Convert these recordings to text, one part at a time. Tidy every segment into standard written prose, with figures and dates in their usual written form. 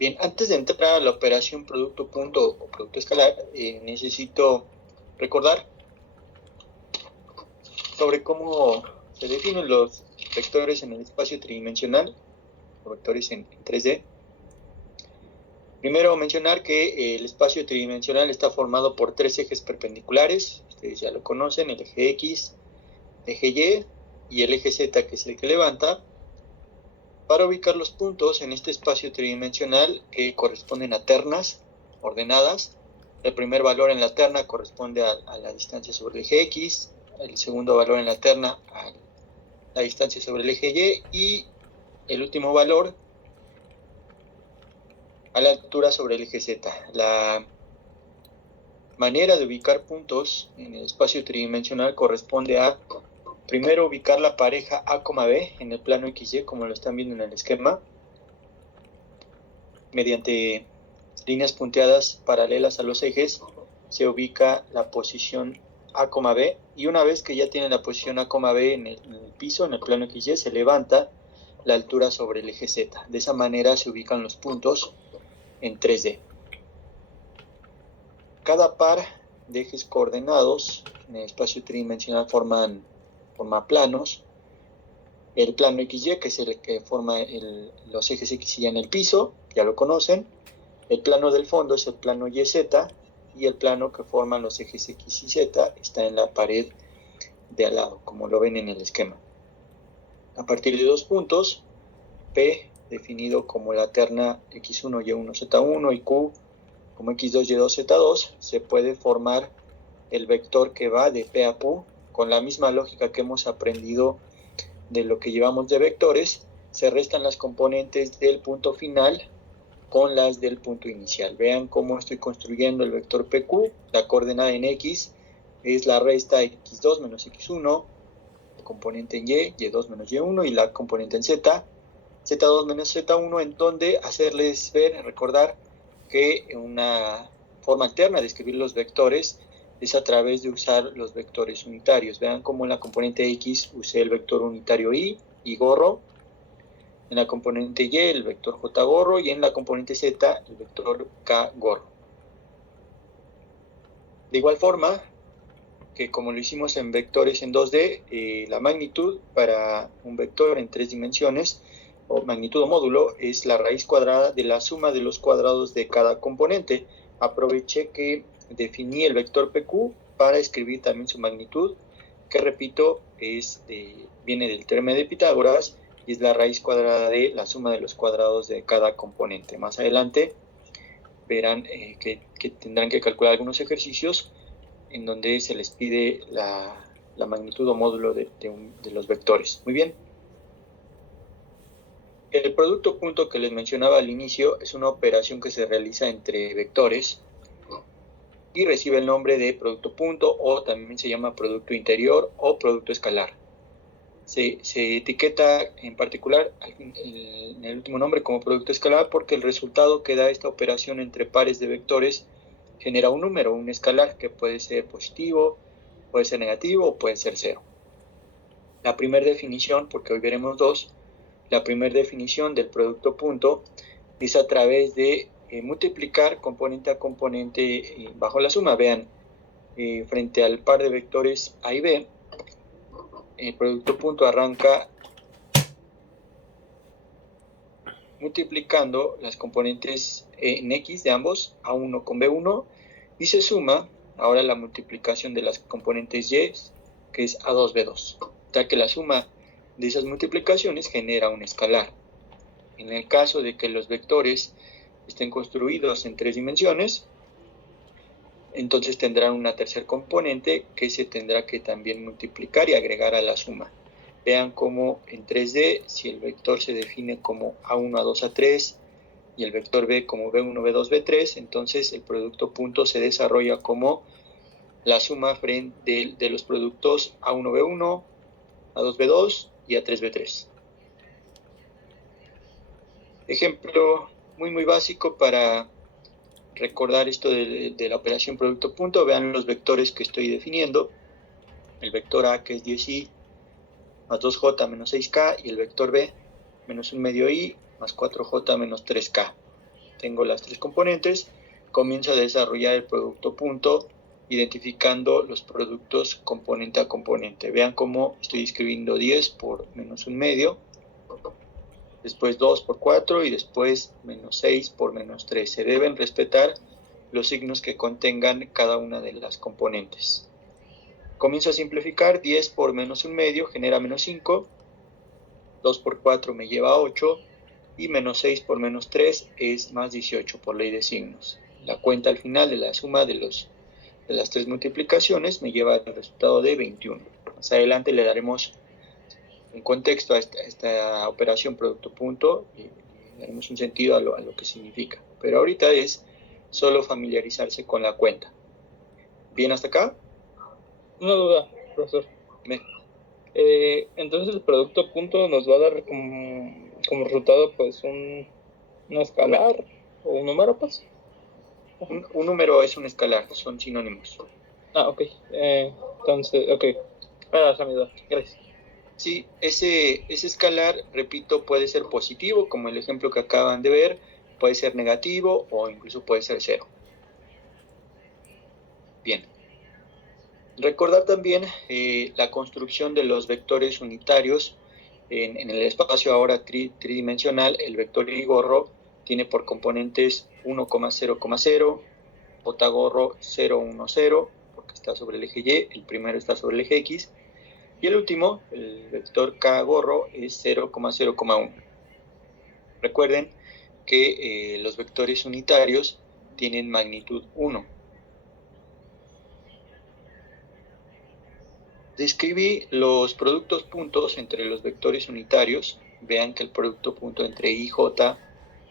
Bien, antes de entrar a la operación producto punto o producto escalar, necesito recordar sobre cómo se definen los vectores en el espacio tridimensional, o vectores en 3D. Primero mencionar que el espacio tridimensional está formado por tres ejes perpendiculares, ustedes ya lo conocen, el eje X, eje Y y el eje Z, que es el que levanta, para ubicar los puntos en este espacio tridimensional que corresponden a ternas ordenadas. El primer valor en la terna corresponde a la distancia sobre el eje X, el segundo valor en la terna a la distancia sobre el eje Y el último valor a la altura sobre el eje Z. La manera de ubicar puntos en el espacio tridimensional corresponde a primero ubicar la pareja A, B en el plano XY, como lo están viendo en el esquema, mediante líneas punteadas paralelas a los ejes. Se ubica la posición A, B, y una vez que ya tienen la posición A, B en el piso, en el plano XY, se levanta la altura sobre el eje Z. De esa manera se ubican los puntos en 3D. Cada par de ejes coordenados en el espacio tridimensional forma planos. El plano XY, que es el que forma los ejes X y Y en el piso, ya lo conocen. El plano del fondo es el plano YZ, y el plano que forman los ejes X y Z está en la pared de al lado, como lo ven en el esquema. A partir de dos puntos, P, definido como la terna X1, Y1, Z1, y Q como X2, Y2, Z2, se puede formar el vector que va de P a Q, con la misma lógica que hemos aprendido de lo que llevamos de vectores. Se restan las componentes del punto final con las del punto inicial. Vean cómo estoy construyendo el vector PQ. La coordenada en X es la resta X2 menos X1, la componente en Y, Y2 menos Y1, y la componente en Z, Z2 menos Z1, en donde hacerles ver, recordar que una forma alterna de escribir los vectores es a través de usar los vectores unitarios. Vean cómo en la componente X usé el vector unitario Y gorro, en la componente Y el vector J gorro, y en la componente Z el vector K gorro. De igual forma que como lo hicimos en vectores en 2D, la magnitud para un vector en 3 dimensiones, o magnitud o módulo, es la raíz cuadrada de la suma de los cuadrados de cada componente. Aproveché que definí el vector PQ para escribir también su magnitud, que repito, viene del teorema de Pitágoras, y es la raíz cuadrada de la suma de los cuadrados de cada componente. Más adelante verán que tendrán que calcular algunos ejercicios en donde se les pide la magnitud o módulo de los vectores. Muy bien. El producto punto que les mencionaba al inicio es una operación que se realiza entre vectores y recibe el nombre de producto punto, o también se llama producto interior o producto escalar. Se etiqueta en particular en el último nombre como producto escalar porque el resultado que da esta operación entre pares de vectores genera un número, un escalar, que puede ser positivo, puede ser negativo o puede ser cero. La primera definición, porque hoy veremos dos, la primera definición del producto punto es a través de multiplicar componente a componente bajo la suma. Vean, frente al par de vectores A y B, el producto punto arranca multiplicando las componentes en X de ambos, A1 con B1, y se suma ahora la multiplicación de las componentes Y, que es A2, B2, ya que la suma de esas multiplicaciones genera un escalar. En el caso de que los vectores estén construidos en 3 dimensiones, entonces tendrán una tercer componente que se tendrá que también multiplicar y agregar a la suma. Vean cómo en 3D, si el vector se define como A1, A2, A3, y el vector B como B1, B2, B3, entonces el producto punto se desarrolla como la suma de los productos A1, B1, A2, B2 y A3, B3. Ejemplo muy básico para recordar esto de la operación producto punto. Vean los vectores que estoy definiendo. El vector A, que es 10i más 2j menos 6k, y el vector B menos 1 medio i más 4j menos 3k. tengo las tres componentes, comienzo a desarrollar el producto punto, identificando los productos componente a componente. Vean cómo estoy escribiendo 10 por menos un medio, después 2 por 4 y después menos 6 por menos 3. Se deben respetar los signos que contengan cada una de las componentes. Comienzo a simplificar. 10 por menos un medio genera menos 5, 2 por 4 me lleva a 8 y menos 6 por menos 3 es más 18 por ley de signos. La cuenta al final de la suma de las tres multiplicaciones me lleva al resultado de 21. Más adelante le daremos un contexto a esta operación producto punto y le daremos un sentido a lo que significa. Pero ahorita es solo familiarizarse con la cuenta. ¿Bien hasta acá? Una duda, profesor. Entonces el producto punto nos va a dar como resultado pues un escalar o un número, pues. Un número es un escalar, son sinónimos. Ok. Entonces, ok. Esa mi duda. Gracias. Sí, ese escalar, repito, puede ser positivo, como el ejemplo que acaban de ver, puede ser negativo o incluso puede ser cero. Bien. Recordar también la construcción de los vectores unitarios en el espacio ahora tridimensional. El vector Y gorro tiene por componentes 1,0,0, J gorro 0,1,0, porque está sobre el eje Y, el primero está sobre el eje X, y el último, el vector K gorro, es 0,0,1. Recuerden que los vectores unitarios tienen magnitud 1. Describí los productos puntos entre los vectores unitarios. Vean que el producto punto entre IJ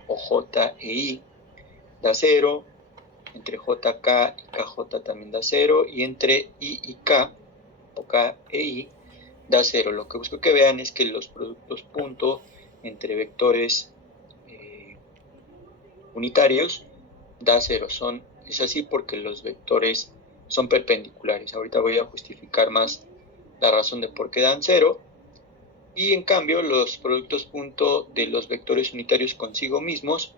o J e I da 0, entre JK y KJ también da 0, y entre I y K, o K e I, da 0. Lo que busco que vean es que los productos punto entre vectores unitarios da 0. Es así porque los vectores son perpendiculares. Ahorita voy a justificar más la razón de por qué dan 0. Y en cambio, los productos punto de los vectores unitarios consigo mismos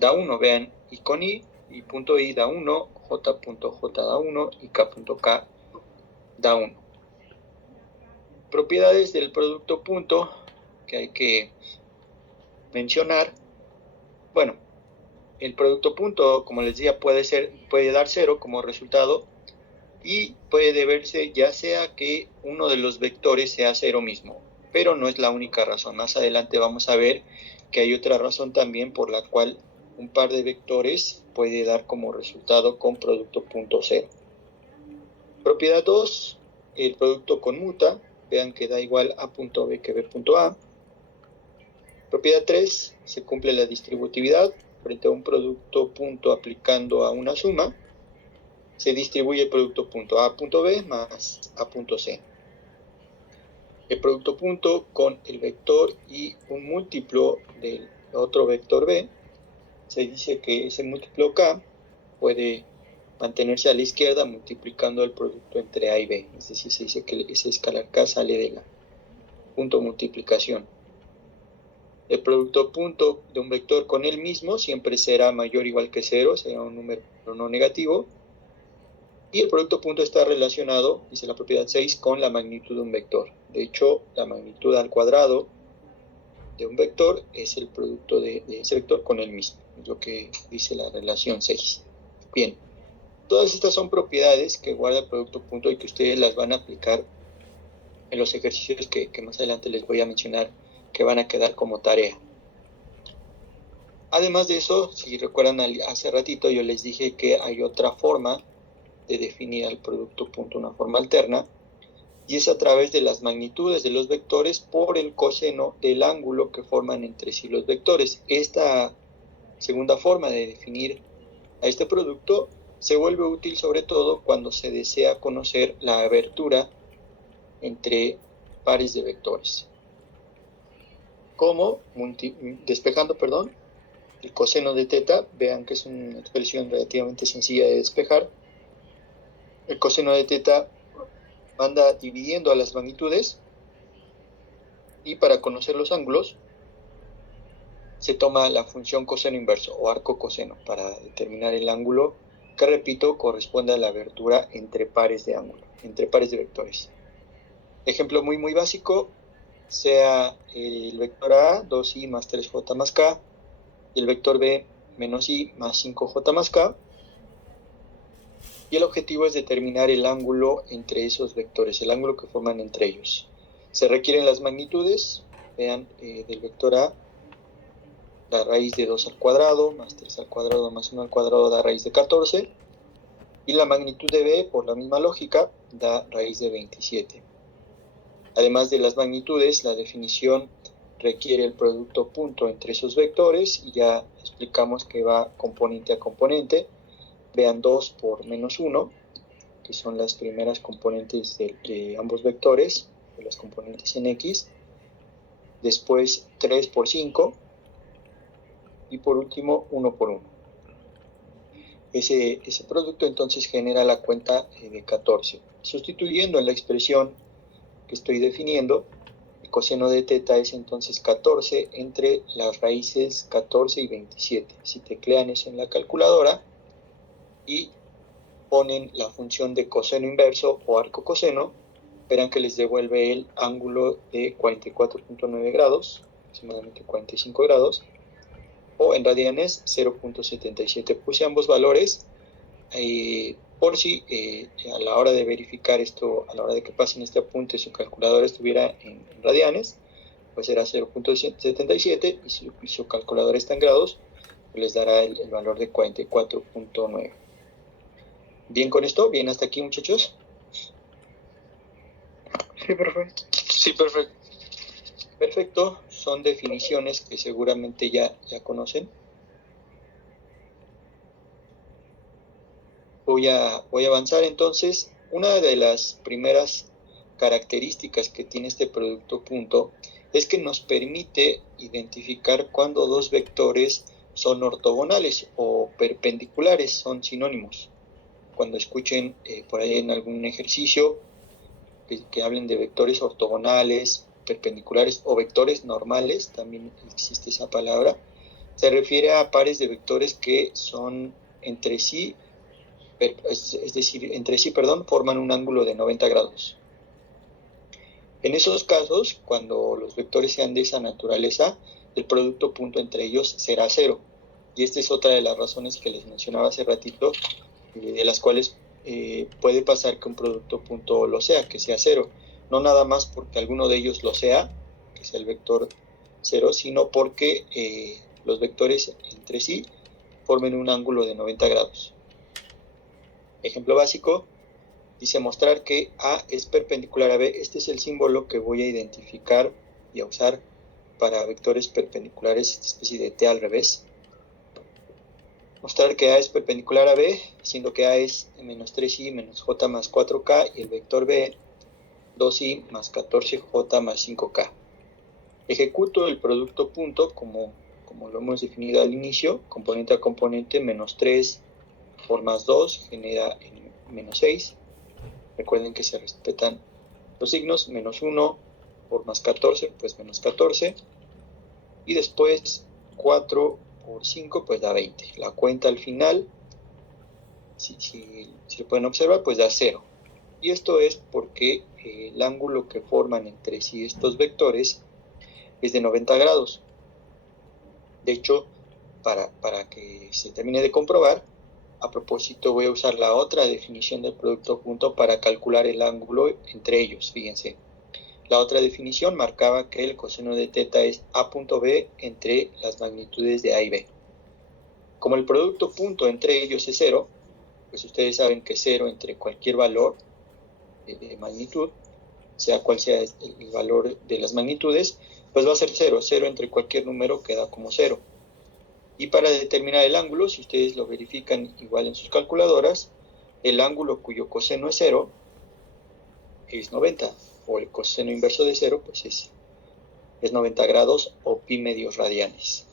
da 1. Vean, I con I, y punto I da 1, J.J da 1 y K.K da 1. Propiedades del producto punto que hay que mencionar. Bueno, el producto punto, como les decía, puede dar 0 como resultado y puede deberse ya sea que uno de los vectores sea 0 mismo, pero no es la única razón. Más adelante vamos a ver que hay otra razón también por la cual un par de vectores puede dar como resultado con producto punto 0. Propiedad 2, el producto conmuta. Vean que da igual a punto B que B punto A. Propiedad 3, se cumple la distributividad. Frente a un producto punto aplicando a una suma, se distribuye el producto punto A punto B más A punto C. El producto punto con el vector y un múltiplo del otro vector B, se dice que ese múltiplo K puede mantenerse a la izquierda multiplicando el producto entre A y B. Es decir, se dice que ese escalar K sale de la punto multiplicación. El producto punto de un vector con él mismo siempre será mayor o igual que 0, será un número no negativo. Y el producto punto está relacionado, dice la propiedad 6, con la magnitud de un vector. De hecho, la magnitud al cuadrado de un vector es el producto de ese vector con él mismo. Es lo que dice la relación 6. Bien, todas estas son propiedades que guarda el producto punto y que ustedes las van a aplicar en los ejercicios que más adelante les voy a mencionar, que van a quedar como tarea. Además de eso, si recuerdan hace ratito yo les dije que hay otra forma de definir al producto punto, una forma alterna, y es a través de las magnitudes de los vectores por el coseno del ángulo que forman entre sí los vectores. Esta segunda forma de definir a este producto se vuelve útil sobre todo cuando se desea conocer la abertura entre pares de vectores. Como despejando, el coseno de teta. Vean que es una expresión relativamente sencilla de despejar. El coseno de teta anda dividiendo a las magnitudes, y para conocer los ángulos se toma la función coseno inverso o arco coseno para determinar el ángulo que, repito, corresponde a la abertura entre pares de ángulo, entre pares de vectores. Ejemplo muy básico, sea el vector A, 2i más 3j más k, y el vector B, menos i más 5j más k, y el objetivo es determinar el ángulo entre esos vectores, el ángulo que forman entre ellos. Se requieren las magnitudes, vean, del vector A, la raíz de 2 al cuadrado, más 3 al cuadrado, más 1 al cuadrado da raíz de 14, y la magnitud de B, por la misma lógica, da raíz de 27. Además de las magnitudes, la definición requiere el producto punto entre esos vectores, y ya explicamos que va componente a componente. Vean 2 por menos 1, que son las primeras componentes de ambos vectores, de las componentes en X. Después 3 por 5, y por último 1 por 1. Ese producto entonces genera la cuenta de 14. Sustituyendo en la expresión que estoy definiendo, el coseno de teta es entonces 14 entre las raíces 14 y 27. Si teclean eso en la calculadora y ponen la función de coseno inverso o arco coseno, verán que les devuelve el ángulo de 44.9 grados, aproximadamente 45 grados, o en radianes 0.77. Puse ambos valores por si a la hora de verificar esto, a la hora de que pasen este apunte, su calculadora estuviera en radianes, pues será 0.77, y si su calculadora está en grados, pues les dará el valor de 44.9. ¿Bien con esto? ¿Bien hasta aquí, muchachos? Sí, perfecto. Sí, perfecto. Perfecto, son definiciones que seguramente ya conocen. Voy a avanzar entonces. Una de las primeras características que tiene este producto punto es que nos permite identificar cuando dos vectores son ortogonales o perpendiculares, son sinónimos. Cuando escuchen por ahí en algún ejercicio que hablen de vectores ortogonales, perpendiculares o vectores normales, también existe esa palabra, se refiere a pares de vectores que son entre sí, forman un ángulo de 90 grados. En esos casos, cuando los vectores sean de esa naturaleza, el producto punto entre ellos será cero. Y esta es otra de las razones que les mencionaba hace ratito, de las cuales puede pasar que un producto punto lo sea, que sea cero. No nada más porque alguno de ellos lo sea, que sea el vector cero, sino porque los vectores entre sí formen un ángulo de 90 grados. Ejemplo básico, dice mostrar que A es perpendicular a B. Este es el símbolo que voy a identificar y a usar para vectores perpendiculares, esta especie de T al revés. Mostrar que A es perpendicular a B, siendo que A es menos 3i menos j más 4k, y el vector B 2i más 14j más 5k. Ejecuto el producto punto como lo hemos definido al inicio, componente a componente, menos 3 por más 2 genera menos 6. Recuerden que se respetan los signos, menos 1 por más 14, pues menos 14. Y después 4 por 5, pues da 20. La cuenta al final, si lo pueden observar, pues da 0. Y esto es porque el ángulo que forman entre sí estos vectores es de 90 grados. De hecho, para que se termine de comprobar, a propósito voy a usar la otra definición del producto punto para calcular el ángulo entre ellos. Fíjense, la otra definición marcaba que el coseno de teta es A punto B entre las magnitudes de A y B. Como el producto punto entre ellos es 0, pues ustedes saben que 0 entre cualquier valor de magnitud, sea cual sea el valor de las magnitudes, pues va a ser 0. 0 entre cualquier número queda como 0. Y para determinar el ángulo, si ustedes lo verifican igual en sus calculadoras, el ángulo cuyo coseno es 0 es 90, o el coseno inverso de 0 pues es 90 grados o pi medios radianes.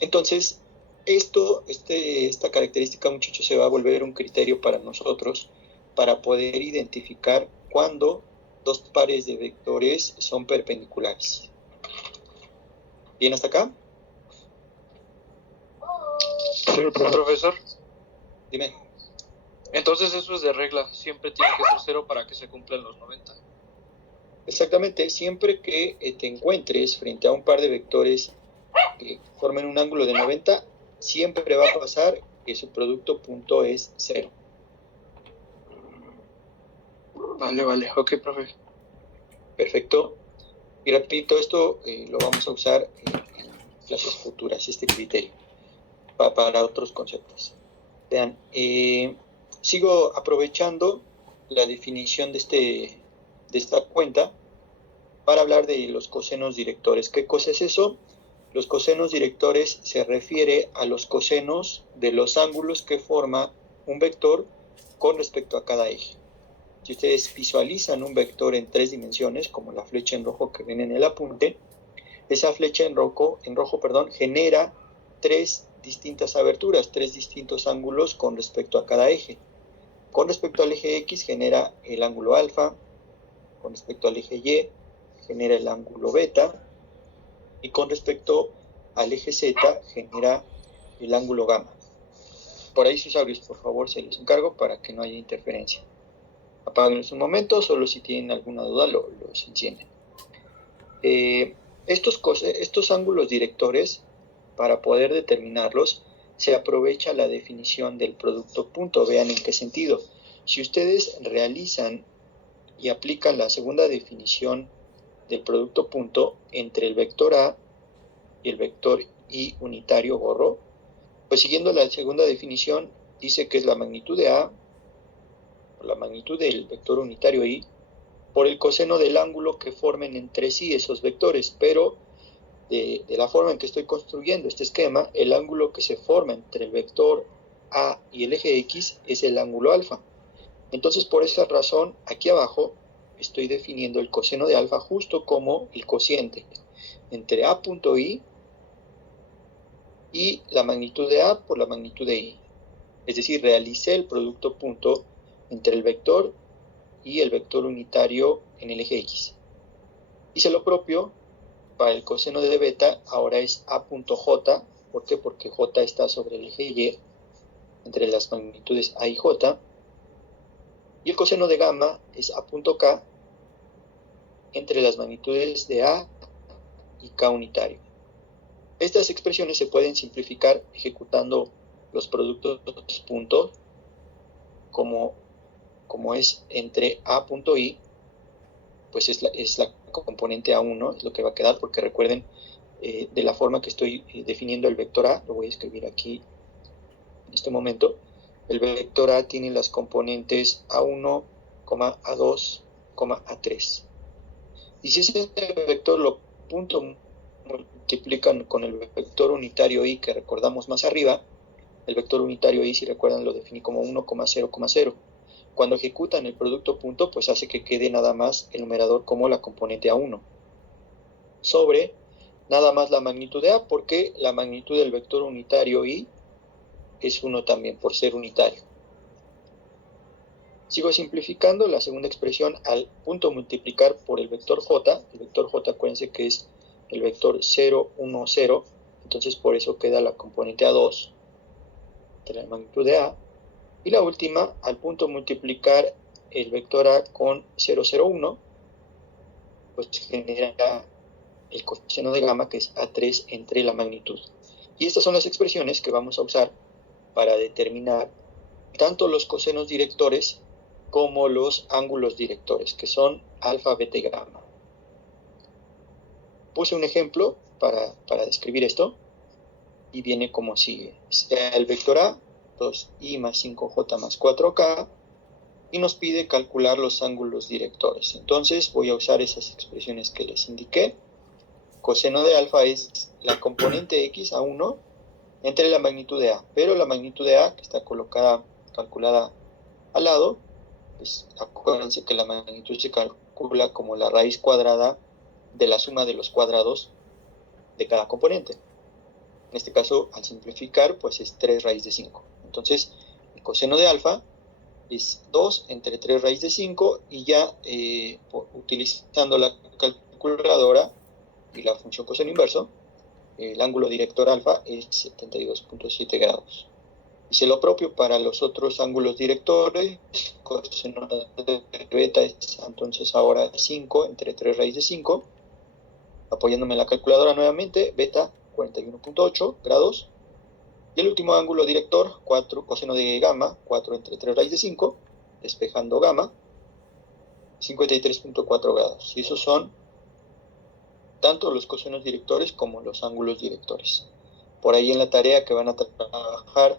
Entonces, esta característica, muchachos, se va a volver un criterio para nosotros para poder identificar cuándo dos pares de vectores son perpendiculares. ¿Bien hasta acá? Sí, profesor. Dime. Entonces eso es de regla, siempre tiene que ser 0 para que se cumplan los 90. Exactamente, siempre que te encuentres frente a un par de vectores que formen un ángulo de 90, siempre va a pasar que su producto punto es 0. Vale, ok, profe. Perfecto. Y repito, esto lo vamos a usar en clases futuras, este criterio, para otros conceptos. Vean, sigo aprovechando la definición de esta cuenta para hablar de los cosenos directores. ¿Qué cosa es eso? Los cosenos directores se refiere a los cosenos de los ángulos que forma un vector con respecto a cada eje. Si ustedes visualizan un vector en 3 dimensiones, como la flecha en rojo que ven en el apunte, esa flecha en rojo, genera 3 distintas aberturas, 3 distintos ángulos con respecto a cada eje. Con respecto al eje X genera el ángulo alfa, con respecto al eje Y genera el ángulo beta, y con respecto al eje Z genera el ángulo gamma. Por ahí sus audios, por favor, se los encargo para que no haya interferencia. Apáguenlos un momento, solo si tienen alguna duda los encienden. Estos ángulos directores, para poder determinarlos, se aprovecha la definición del producto punto. Vean en qué sentido. Si ustedes realizan y aplican la segunda definición del producto punto entre el vector A y el vector Y unitario borro, pues siguiendo la segunda definición, dice que es la magnitud de A, o la magnitud del vector unitario Y, por el coseno del ángulo que formen entre sí esos vectores, pero de la forma en que estoy construyendo este esquema, el ángulo que se forma entre el vector A y el eje X es el ángulo alfa. Entonces, por esa razón, aquí abajo estoy definiendo el coseno de alfa justo como el cociente entre A.I y la magnitud de A por la magnitud de I. Es decir, realicé el producto punto entre el vector y el vector unitario en el eje X. Hice lo propio para el coseno de beta, ahora es A.J. ¿Por qué? Porque J está sobre el eje Y, entre las magnitudes A y J. Y el coseno de gamma es A.K entre las magnitudes de A y K unitario. Estas expresiones se pueden simplificar ejecutando los productos puntos como es entre A.I, pues es la componente A1, es lo que va a quedar, porque recuerden, de la forma que estoy definiendo el vector A, lo voy a escribir aquí en este momento, el vector A tiene las componentes A1, A2, A3. Y si ese vector lo multiplican con el vector unitario I que recordamos más arriba, el vector unitario I, si recuerdan, lo definí como 1,0,0. Cuando ejecutan el producto punto, pues hace que quede nada más el numerador como la componente A1 sobre nada más la magnitud de A, porque la magnitud del vector unitario I es 1 también, por ser unitario. Sigo simplificando la segunda expresión al punto multiplicar por el vector J. El vector J, acuérdense que es el vector 0, 1, 0. Entonces por eso queda la componente A2 de la magnitud de A. Y la última, al punto multiplicar el vector A con 0, 0, 1, pues genera el coseno de gamma, que es A3 entre la magnitud. Y estas son las expresiones que vamos a usar para determinar tanto los cosenos directores como los ángulos directores, que son alfa, beta y gamma. Puse un ejemplo para describir esto, y viene como sigue. Sea el vector A, 2i más 5j más 4k, y nos pide calcular los ángulos directores. Entonces voy a usar esas expresiones que les indiqué. Coseno de alfa es la componente x a 1 entre la magnitud de A, pero la magnitud de A, que está calculada al lado, pues acuérdense que la magnitud se calcula como la raíz cuadrada de la suma de los cuadrados de cada componente. En este caso, al simplificar, pues es 3 raíz de 5. Entonces, el coseno de alfa es 2 entre 3 raíz de 5, y ya utilizando la calculadora y la función coseno inverso, el ángulo director alfa es 72.7 grados. Hice lo propio para los otros ángulos directores. Coseno de beta es entonces ahora 5 entre 3 raíz de 5. Apoyándome en la calculadora nuevamente, beta 41.8 grados. Y el último ángulo director, 4 coseno de gamma, 4 entre 3 raíz de 5, despejando gamma, 53.4 grados. Y esos son tanto los cosenos directores como los ángulos directores. Por ahí en la tarea que van a trabajar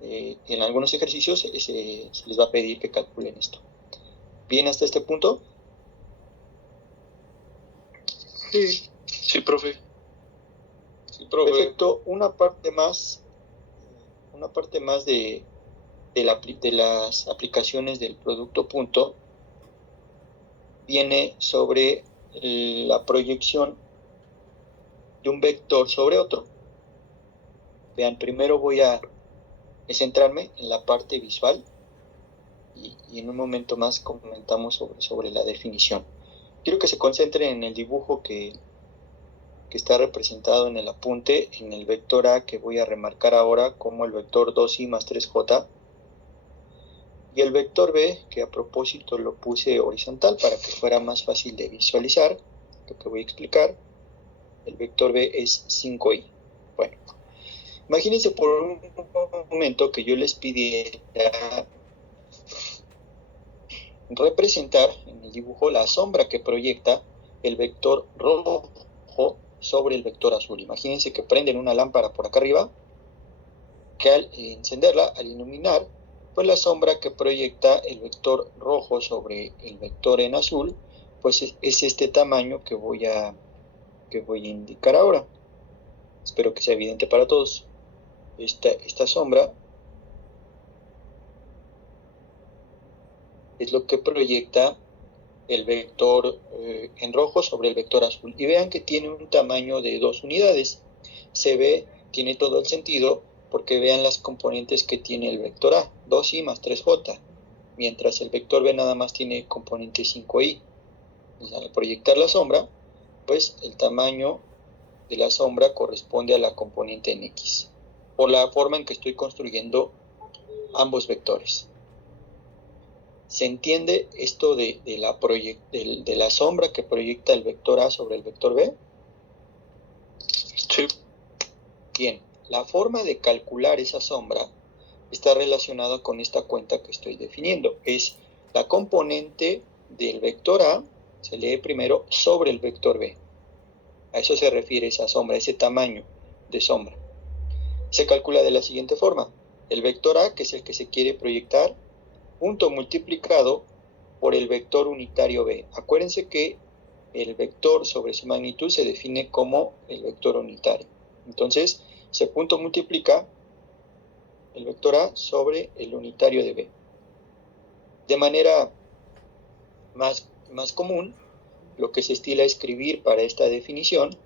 en algunos ejercicios se les va a pedir que calculen esto. ¿Bien hasta este punto? Sí, profe. Perfecto. Una parte más de las aplicaciones del producto punto viene sobre la proyección de un vector sobre otro. Vean, primero voy a centrarme en la parte visual y en un momento más comentamos sobre la definición. Quiero que se concentren en el dibujo que está representado en el apunte, en el vector A que voy a remarcar ahora como el vector 2i más 3j, y el vector B, que a propósito lo puse horizontal para que fuera más fácil de visualizar lo que voy a explicar. El vector B es 5i. Bueno, imagínense por un momento que yo les pidiera representar en el dibujo la sombra que proyecta el vector rojo sobre el vector azul. Imagínense que prenden una lámpara por acá arriba, que al encenderla, al iluminar, pues la sombra que proyecta el vector rojo sobre el vector en azul, pues es este tamaño que voy a indicar ahora. Espero que sea evidente para todos. Esta sombra es lo que proyecta el vector en rojo sobre el vector azul. Y vean que tiene un tamaño de 2 unidades. Se ve, tiene todo el sentido, porque vean las componentes que tiene el vector A, 2i más 3j, mientras el vector B nada más tiene componente 5i. Entonces, al proyectar la sombra, pues el tamaño de la sombra corresponde a la componente en X, por la forma en que estoy construyendo ambos vectores. ¿Se entiende esto de la sombra que proyecta el vector A sobre el vector B? Sí. Bien, la forma de calcular esa sombra está relacionada con esta cuenta que estoy definiendo. Es la componente del vector A, se lee primero, sobre el vector B. A eso se refiere esa sombra, ese tamaño de sombra. Se calcula de la siguiente forma. El vector A, que es el que se quiere proyectar, punto multiplicado por el vector unitario B. Acuérdense que el vector sobre su magnitud se define como el vector unitario. Entonces, se punto multiplica el vector A sobre el unitario de B. De manera más común, lo que se estila escribir para esta definición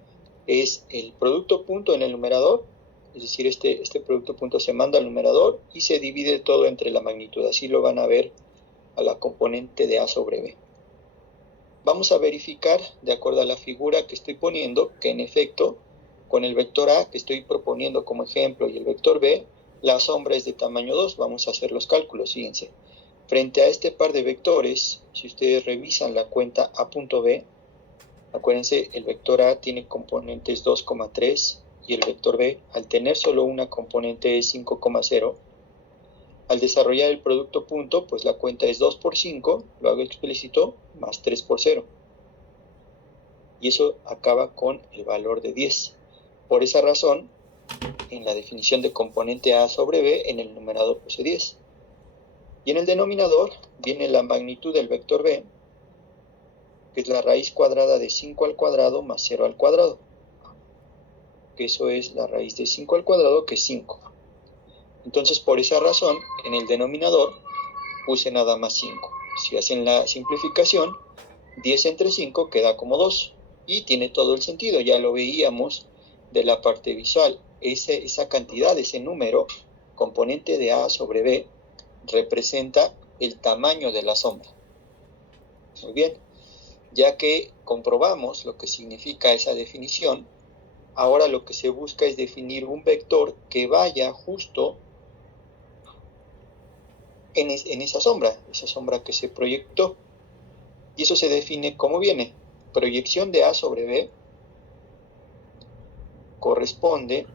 es el producto punto en el numerador, es decir, este producto punto se manda al numerador y se divide todo entre la magnitud. Así lo van a ver a la componente de A sobre B. Vamos a verificar, de acuerdo a la figura que estoy poniendo, que en efecto, con el vector A que estoy proponiendo como ejemplo y el vector B, la sombra es de tamaño 2. Vamos a hacer los cálculos, fíjense. Frente a este par de vectores, si ustedes revisan la cuenta A.B, acuérdense, el vector A tiene componentes 2,3 y el vector B, al tener solo una componente, es 5,0. Al desarrollar el producto punto, pues la cuenta es 2 por 5, lo hago explícito, más 3 por 0. Y eso acaba con el valor de 10. Por esa razón, en la definición de componente A sobre B, en el numerador puse 10. Y en el denominador viene la magnitud del vector B, que es la raíz cuadrada de 5 al cuadrado más 0 al cuadrado. Que eso es la raíz de 5 al cuadrado, que es 5. Entonces, por esa razón, en el denominador puse nada más 5. Si hacen la simplificación, 10 entre 5 queda como 2. Y tiene todo el sentido, ya lo veíamos de la parte visual. Esa cantidad, ese número, componente de A sobre B, representa el tamaño de la sombra. Muy bien, ya que comprobamos lo que significa esa definición, ahora lo que se busca es definir un vector que vaya justo en esa sombra que se proyectó. Y eso se define como viene. Proyección de A sobre B corresponde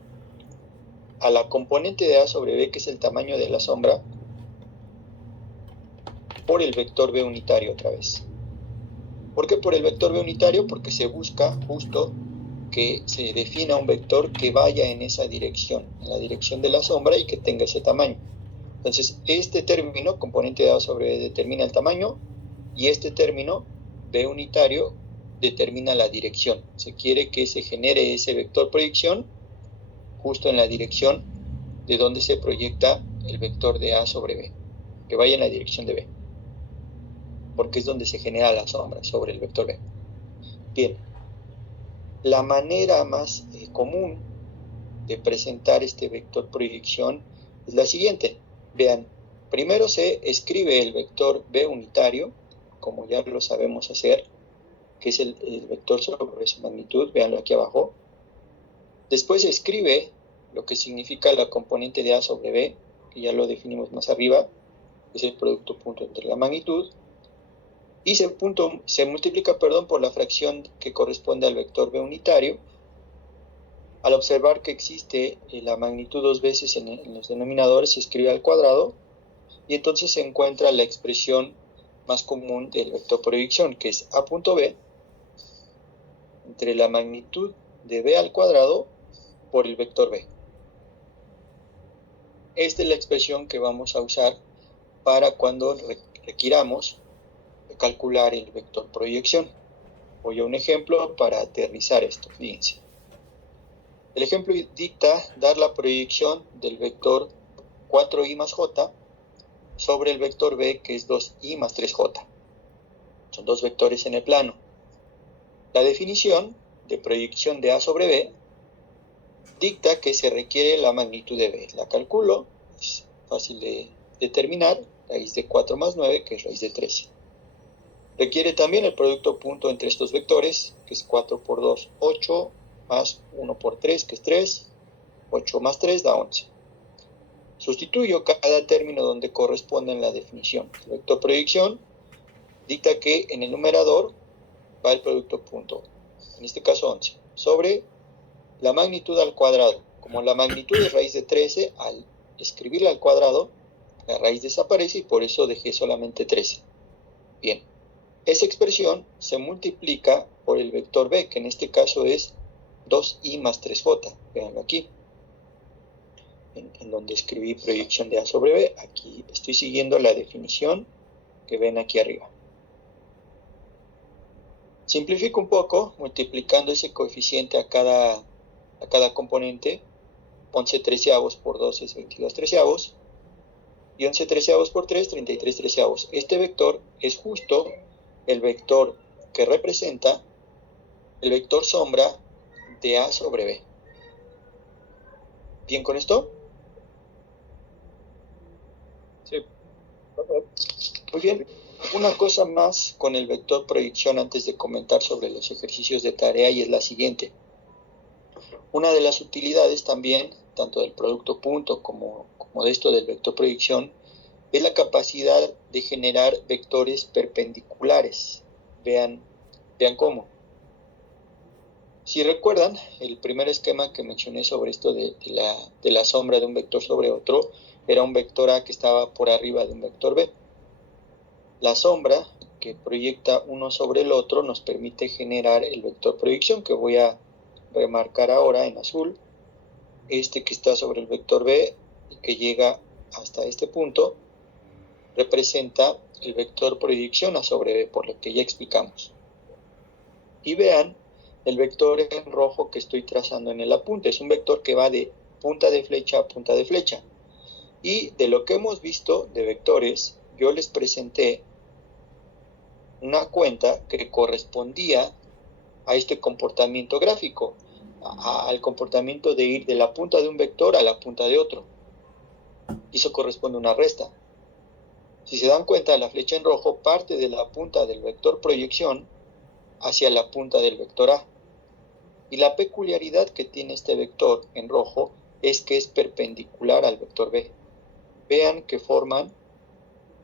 a la componente de A sobre B, que es el tamaño de la sombra, por el vector B unitario otra vez. ¿Por qué por el vector B unitario? Porque se busca justo que se defina un vector que vaya en esa dirección, en la dirección de la sombra y que tenga ese tamaño. Entonces, este término, componente de A sobre B, determina el tamaño, y este término, B unitario, determina la dirección. Se quiere que se genere ese vector proyección justo en la dirección de donde se proyecta el vector de A sobre B, que vaya en la dirección de B, porque es donde se genera la sombra sobre el vector B. Bien, la manera más común de presentar este vector proyección es la siguiente. Vean, primero se escribe el vector B unitario, como ya lo sabemos hacer, que es el vector sobre su magnitud, veanlo aquí abajo. Después se escribe lo que significa la componente de A sobre B, que ya lo definimos más arriba, que es el producto punto entre la magnitud, y se multiplica por la fracción que corresponde al vector B unitario. Al observar que existe la magnitud dos veces en los denominadores, se escribe al cuadrado, y entonces se encuentra la expresión más común del vector proyección, que es A punto B entre la magnitud de B al cuadrado por el vector B. Esta es la expresión que vamos a usar para cuando requiramos calcular el vector proyección. Voy a un ejemplo para aterrizar esto, fíjense. El ejemplo dicta dar la proyección del vector 4i más j sobre el vector b, que es 2i más 3j. Son dos vectores en el plano. La definición de proyección de a sobre b dicta que se requiere la magnitud de b. La calculo, es fácil de determinar, raíz de 4 más 9, que es raíz de 13. Requiere también el producto punto entre estos vectores, que es 4 por 2, 8, más 1 por 3, que es 3, 8 más 3 da 11. Sustituyo cada término donde corresponde en la definición. El vector proyección dicta que en el numerador va el producto punto, en este caso 11, sobre la magnitud al cuadrado. Como la magnitud es raíz de 13, al escribirla al cuadrado, la raíz desaparece y por eso dejé solamente 13. Bien, esa expresión se multiplica por el vector b, que en este caso es 2i más 3j. Veanlo aquí, en donde escribí proyección de a sobre b. Aquí estoy siguiendo la definición que ven aquí arriba. Simplifico un poco, multiplicando ese coeficiente a cada componente. 11 treceavos por 2 es 22 treceavos, y 11 treceavos por 3, 33 treceavos. Este vector es justo el vector que representa el vector sombra de A sobre B. ¿Bien con esto? Sí. Muy bien. Una cosa más con el vector proyección antes de comentar sobre los ejercicios de tarea, y es la siguiente. Una de las utilidades también, tanto del producto punto como de esto del vector proyección, es la capacidad de generar vectores perpendiculares. Vean cómo. Si recuerdan, el primer esquema que mencioné sobre esto de la sombra de un vector sobre otro, era un vector A que estaba por arriba de un vector B. La sombra que proyecta uno sobre el otro nos permite generar el vector proyección, que voy a remarcar ahora en azul. Este que está sobre el vector B y que llega hasta este punto representa el vector proyección a sobre B, por lo que ya explicamos. Y vean el vector en rojo que estoy trazando en el apunte. Es un vector que va de punta de flecha a punta de flecha. Y de lo que hemos visto de vectores, yo les presenté una cuenta que correspondía a este comportamiento gráfico, al comportamiento de ir de la punta de un vector a la punta de otro. Eso corresponde a una resta. Si se dan cuenta, la flecha en rojo parte de la punta del vector proyección hacia la punta del vector A. Y la peculiaridad que tiene este vector en rojo es que es perpendicular al vector B. Vean que forman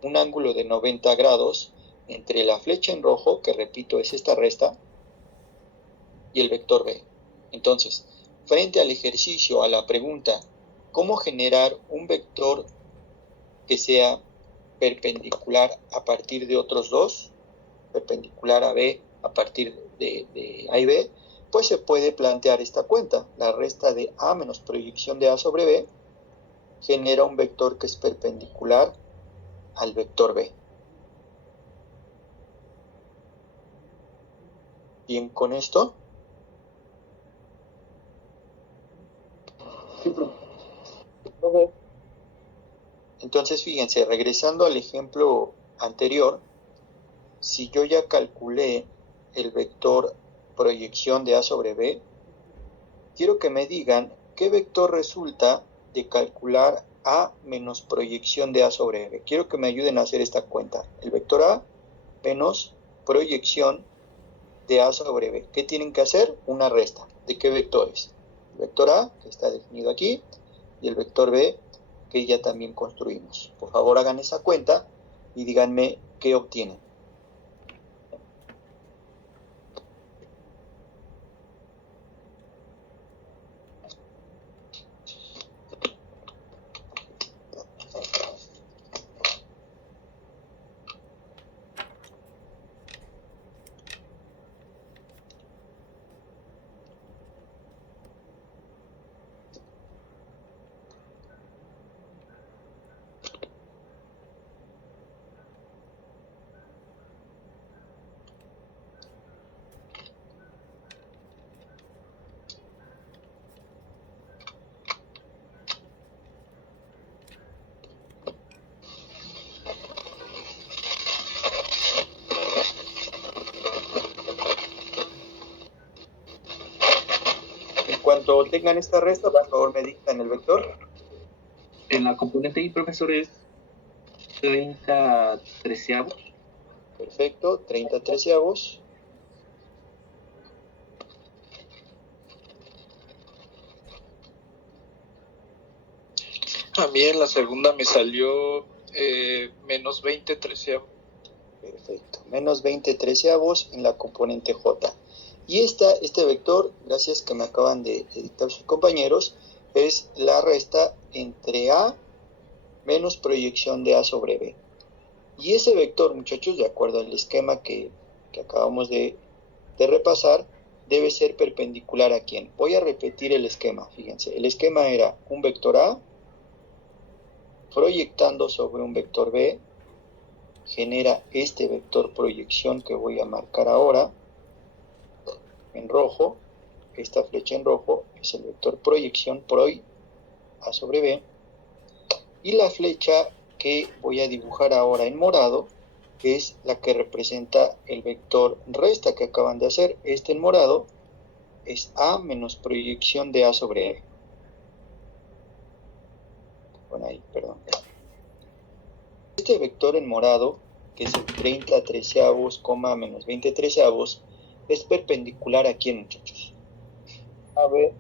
un ángulo de 90 grados entre la flecha en rojo, que repito es esta resta, y el vector B. Entonces, frente al ejercicio, a la pregunta, ¿cómo generar un vector que sea perpendicular a partir de otros dos? Perpendicular a B a partir de A y B, pues se puede plantear esta cuenta. La resta de A menos proyección de A sobre B genera un vector que es perpendicular al vector B. Bien, con esto. Entonces, fíjense, regresando al ejemplo anterior, si yo ya calculé el vector proyección de A sobre B, quiero que me digan qué vector resulta de calcular A menos proyección de A sobre B. Quiero que me ayuden a hacer esta cuenta. El vector A menos proyección de A sobre B. ¿Qué tienen que hacer? Una resta. ¿De qué vectores? El vector A, que está definido aquí, y el vector B, que ya también construimos. Por favor, hagan esa cuenta y díganme qué obtienen. Cuando tengan esta resta, por favor me dictan el vector. En la componente I, profesor, es 30 treceavos. Perfecto, 30 treceavos. A mí en la segunda me salió menos 20 treceavos. Perfecto, menos 20 treceavos en la componente J. Y este vector, gracias que me acaban de dictar sus compañeros, es la resta entre A menos proyección de A sobre B. Y ese vector, muchachos, de acuerdo al esquema que acabamos de repasar, debe ser perpendicular a ¿quién? Voy a repetir el esquema, fíjense. El esquema era un vector A proyectando sobre un vector B, genera este vector proyección que voy a marcar ahora en rojo. Esta flecha en rojo es el vector proyección proy A sobre B, y la flecha que voy a dibujar ahora en morado es la que representa el vector resta que acaban de hacer. Este en morado es A menos proyección de A sobre B. Bueno, ahí, perdón. Este vector en morado, que es el 30 treceavos, menos 20 treceavos, es perpendicular a ¿quién, muchachos? A B.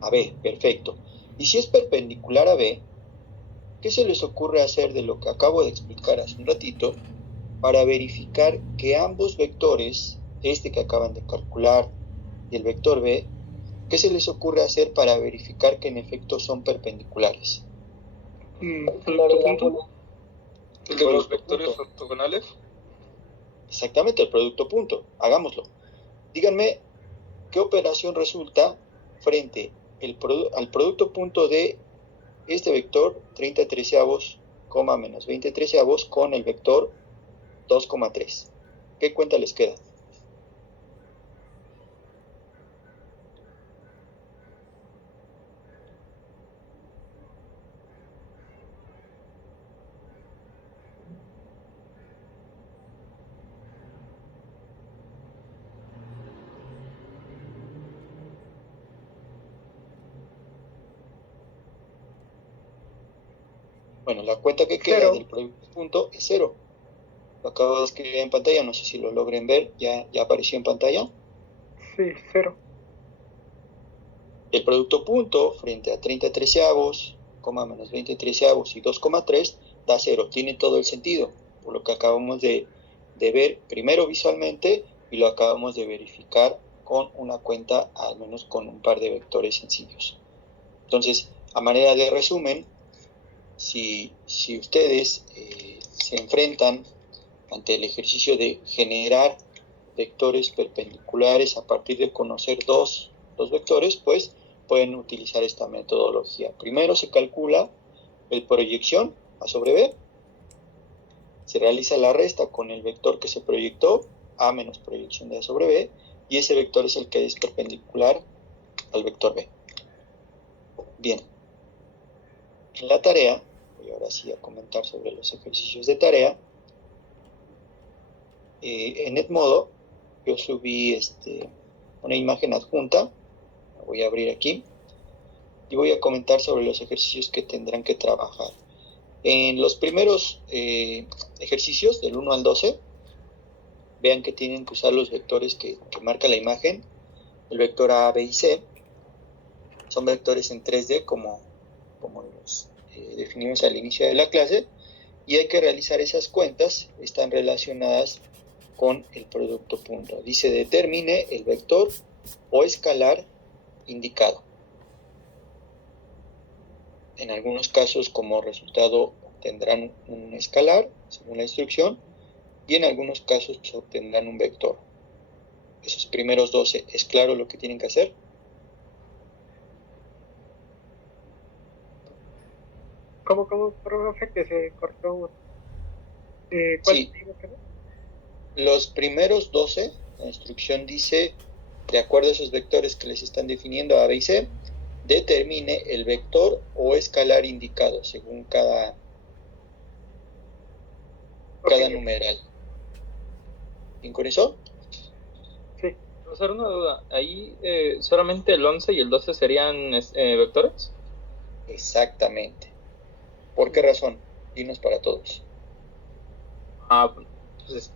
A B, perfecto. Y si es perpendicular a B, ¿qué se les ocurre hacer de lo que acabo de explicar hace un ratito para verificar que ambos vectores, este que acaban de calcular y el vector B, qué se les ocurre hacer para verificar que en efecto son perpendiculares? ¿Producto punto? ¿El de los vectores ortogonales? Exactamente, el producto punto. Hagámoslo. Díganme qué operación resulta frente al producto punto de este vector 30 treceavos, menos 20 treceavos con el vector 2,3. ¿Qué cuenta les queda? Bueno, la cuenta que queda del producto punto es 0. Lo acabo de escribir en pantalla, no sé si lo logren ver, ya apareció en pantalla. Sí, 0. El producto punto frente a 30 treceavos, menos 20 treceavos y 2,3 da 0. Tiene todo el sentido, por lo que acabamos de ver primero visualmente y lo acabamos de verificar con una cuenta, al menos con un par de vectores sencillos. Entonces, a manera de resumen, si ustedes se enfrentan ante el ejercicio de generar vectores perpendiculares a partir de conocer dos vectores, pues pueden utilizar esta metodología. Primero se calcula el proyección A sobre B, se realiza la resta con el vector que se proyectó, A menos proyección de A sobre B, y ese vector es el que es perpendicular al vector B. Bien, en la tarea, voy ahora sí a comentar sobre los ejercicios de tarea. En Edmodo yo subí una imagen adjunta, la voy a abrir aquí, y voy a comentar sobre los ejercicios que tendrán que trabajar. En los primeros ejercicios, del 1 al 12, vean que tienen que usar los vectores que marca la imagen. El vector A, B y C son vectores en 3D, como los definimos al inicio de la clase, y hay que realizar esas cuentas, están relacionadas con el producto punto. Dice, determine el vector o escalar indicado. En algunos casos, como resultado, obtendrán un escalar, según la instrucción, y en algunos casos obtendrán un vector. Esos primeros 12, ¿es claro lo que tienen que hacer? ¿Cómo, profe, que se cortó? Sí. Los primeros 12, la instrucción dice, de acuerdo a esos vectores que les están definiendo A, B y C, determine el vector o escalar indicado según cada numeral. ¿Bien con eso? Sí. Profesor, una duda. ¿Ahí solamente el 11 y el 12 serían vectores? Exactamente. ¿Por qué razón? Dinos para todos. Pues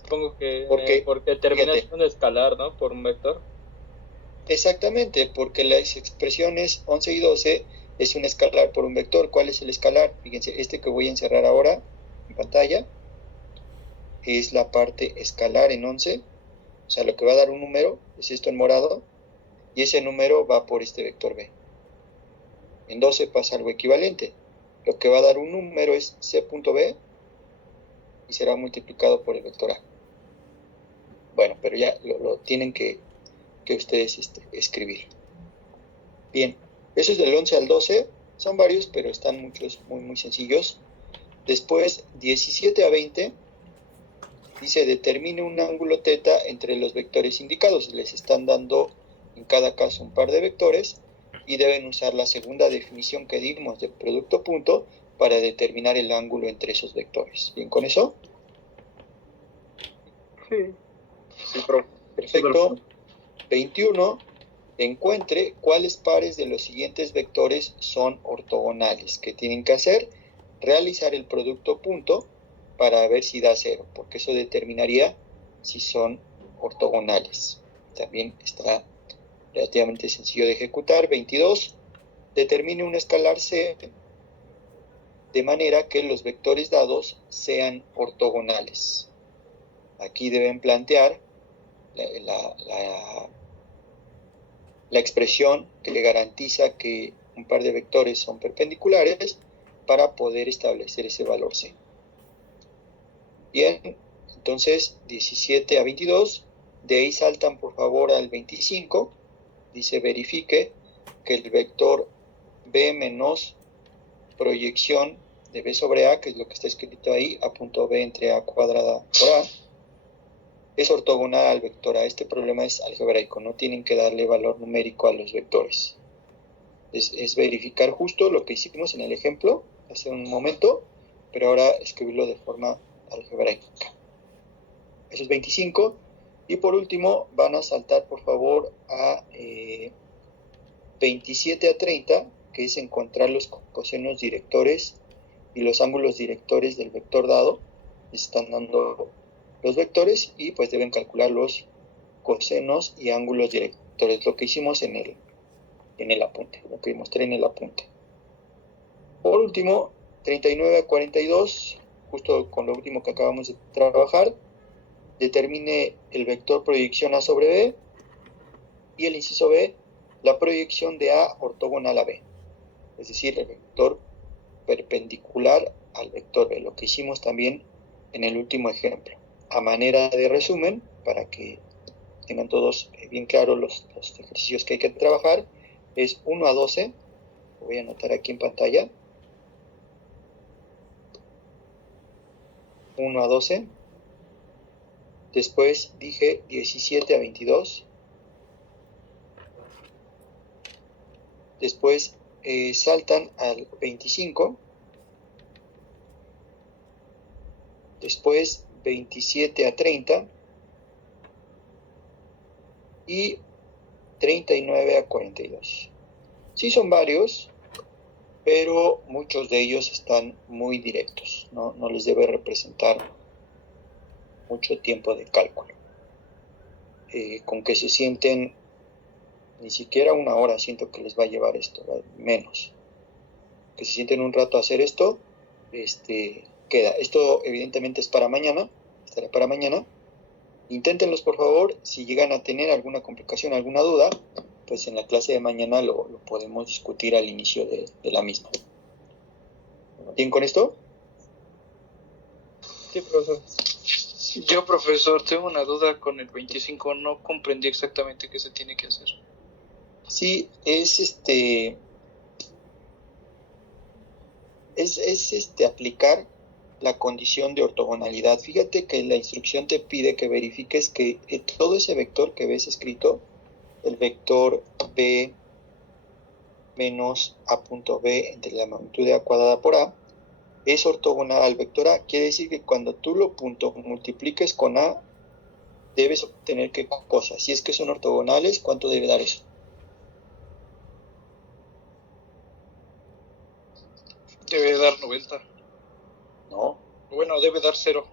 supongo que porque termina siendo escalar, ¿no? Por un vector. Exactamente, porque las expresiones 11 y 12 es un escalar por un vector. ¿Cuál es el escalar? Fíjense, este que voy a encerrar ahora en pantalla es la parte escalar en 11, o sea, lo que va a dar un número es esto en morado, y ese número va por este vector B. En 12 pasa algo equivalente. Lo que va a dar un número es C.B y será multiplicado por el vector A. Bueno, pero ya lo tienen que ustedes escribir. Bien, eso es del 11 al 12, son varios, pero están muchos muy, muy sencillos. Después, 17 a 20, dice, determine un ángulo θ entre los vectores indicados. Les están dando en cada caso un par de vectores y deben usar la segunda definición que dimos de producto punto para determinar el ángulo entre esos vectores. ¿Bien con eso? Sí. Sí, profe. Perfecto. 21. Encuentre cuáles pares de los siguientes vectores son ortogonales. ¿Qué tienen que hacer? Realizar el producto punto para ver si da 0, porque eso determinaría si son ortogonales. También está relativamente sencillo de ejecutar. 22. Determine un escalar C de manera que los vectores dados sean ortogonales. Aquí deben plantear la expresión que le garantiza que un par de vectores son perpendiculares para poder establecer ese valor C. Bien, entonces 17 a 22, de ahí saltan por favor al 25, dice verifique que el vector B menos proyección de B sobre A, que es lo que está escrito ahí, A punto B entre A cuadrada por A, es ortogonal al vector A. Este problema es algebraico, no tienen que darle valor numérico a los vectores. Es verificar justo lo que hicimos en el ejemplo hace un momento, pero ahora escribirlo de forma algebraica. Eso es 25. Y por último van a saltar por favor a 27 a 30, que es encontrar los cosenos directores y los ángulos directores del vector dado. Están dando los vectores y pues deben calcular los cosenos y ángulos directores, lo que hicimos en el apunte, lo que mostré en el apunte. Por último, 39 a 42, justo con lo último que acabamos de trabajar, determine el vector proyección A sobre B y el inciso B, la proyección de A ortogonal a B, es decir, el vector perpendicular al vector B, lo que hicimos también en el último ejemplo. A manera de resumen, para que tengan todos bien claros los ejercicios que hay que trabajar, es 1 a 12, lo voy a anotar aquí en pantalla, 1 a 12, después dije 17 a 22, después saltan al 25, después 27 a 30 y 39 a 42. Sí son varios, pero muchos de ellos están muy directos, no les debe representar mucho tiempo de cálculo. Con que se sienten ni siquiera una hora, siento que les va a llevar esto, menos. Que se sienten un rato a hacer esto, queda. Esto evidentemente es para mañana, estará para mañana. Inténtenlos por favor, si llegan a tener alguna complicación, alguna duda, pues en la clase de mañana lo podemos discutir al inicio de la misma. ¿Bien con esto? Sí, profesor. Yo, profesor, tengo una duda con el 25, no comprendí exactamente qué se tiene que hacer. Sí, es aplicar la condición de ortogonalidad. Fíjate que la instrucción te pide que verifiques que todo ese vector que ves escrito, el vector b menos a punto b entre la magnitud de a cuadrada por a, es ortogonal al vector a. Quiere decir que cuando tú lo multipliques con a, debes obtener qué cosa. Si es que son ortogonales, ¿cuánto debe dar eso? Debe dar 90. No, Bueno, debe dar 0.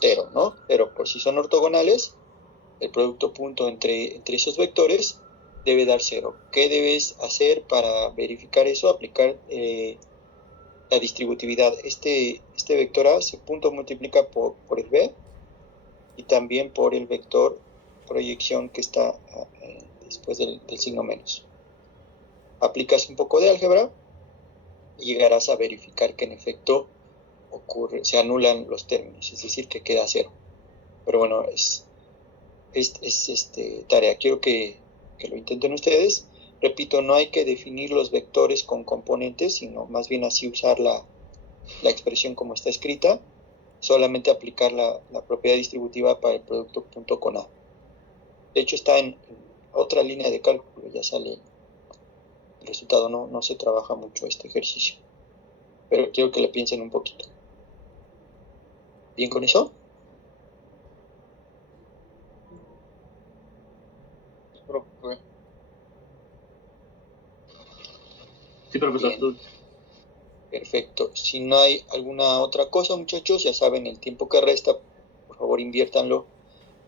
0, ¿no? Pero por si son ortogonales, el producto punto entre esos vectores debe dar 0. ¿Qué debes hacer para verificar eso? Aplicar la distributividad. Este vector A se punto multiplica por el B y también por el vector proyección que está después del signo menos. Aplicas un poco de álgebra y llegarás a verificar que en efecto se anulan los términos, es decir, que queda 0. Pero bueno, es tarea. Quiero que lo intenten ustedes. Repito, no hay que definir los vectores con componentes, sino más bien así usar la expresión como está escrita, solamente aplicar la propiedad distributiva para el producto punto con A. De hecho está en otra línea de cálculo, ya sale el resultado, no se trabaja mucho este ejercicio, pero quiero que le piensen un poquito. ¿Bien con eso? Profe. Sí, profesor. Bien. Perfecto. Si no hay alguna otra cosa, muchachos, ya saben el tiempo que resta, por favor inviértanlo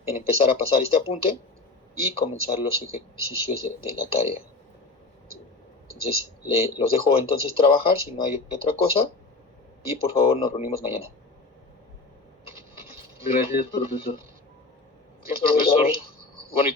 en empezar a pasar este apunte y comenzar los ejercicios de la tarea. Entonces, los dejo entonces trabajar si no hay otra cosa y por favor nos reunimos mañana. Gracias, profesor. Bien, profesor.